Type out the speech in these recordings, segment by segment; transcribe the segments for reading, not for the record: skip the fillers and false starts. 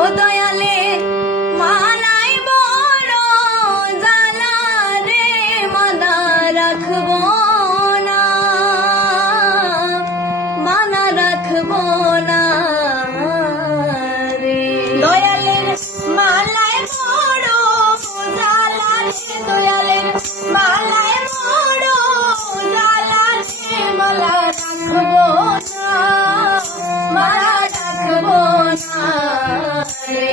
ও দয়ালে মালাই বড় জ্বালা রে মানা রাখবো না, মানা রাখবো না রে। দয়ালের মালাই বড় জ্বালা রে, দয়ালের মালাই বড় জ্বালা রে মালা রাখবো না, মালা রাখবো না রে।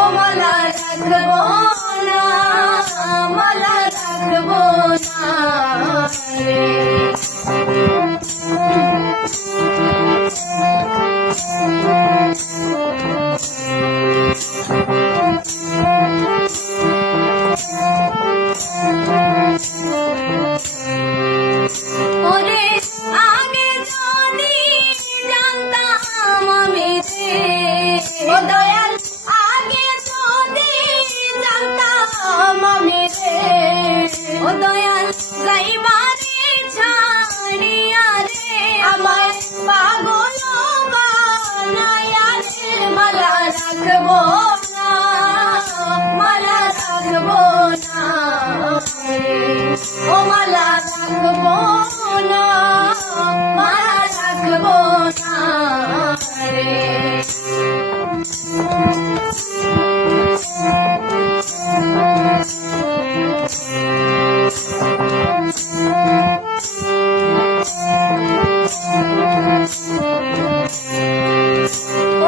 ও মালা রাখবো না, মালা রাখবো না রে। ওরে আগে যদি জানতাম আমি রে, ও দয়াল আগে যদি জানতাম আমি রে, ও দয়াল যাইবারে ছাড়িয়া রে আমায় পাগল বানাইয়া রে মালা রাখবো না, মালা রাখবো না রে। ও মালা রাখবো না, মালা রাখবো না রে।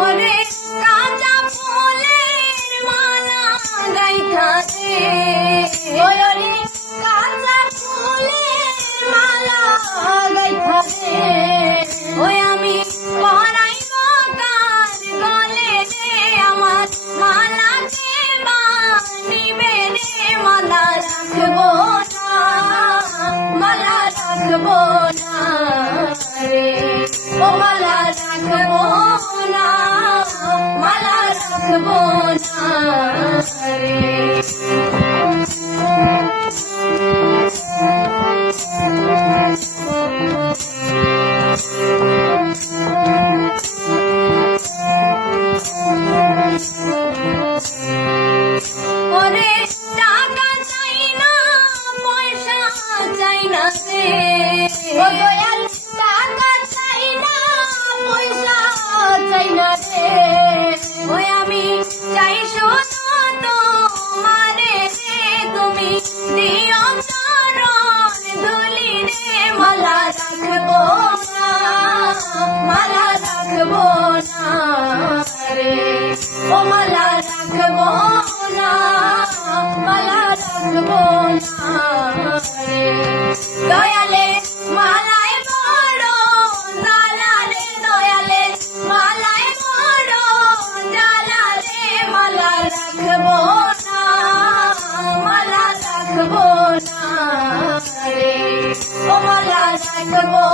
ওরে কাঁচা ফুলের মালা গাইতাছে, ওরে কাঁচা ফুলের মালা গাইতাছে, ওই আমি পরাইব কার গলে রে আমার মালাকে বানিবে রে মালা রাখবো না, মালা রাখবো না রে। ও মালা রাখবো না, মালা রাখবো না রে। ওরে টাকা চাই না পয়সা চাই না রে, ও দয়াল টাকা চাই না পয়সা চাই না রে। ওই আমি চাই শুধু তোমারে রে, তুমি দিও চরণ ধুলি রে মালা রাখবো না, মালা রাখবো না রে। ও মালা রাখবো না, মালা রাখবো না রে। দয়ালে মালাই বড় জ্বালা রে, দয়ালে মালাই বড় জ্বালা রে মালা রাখবো না, মালা রাখবো না রে। ও মালা রাখবো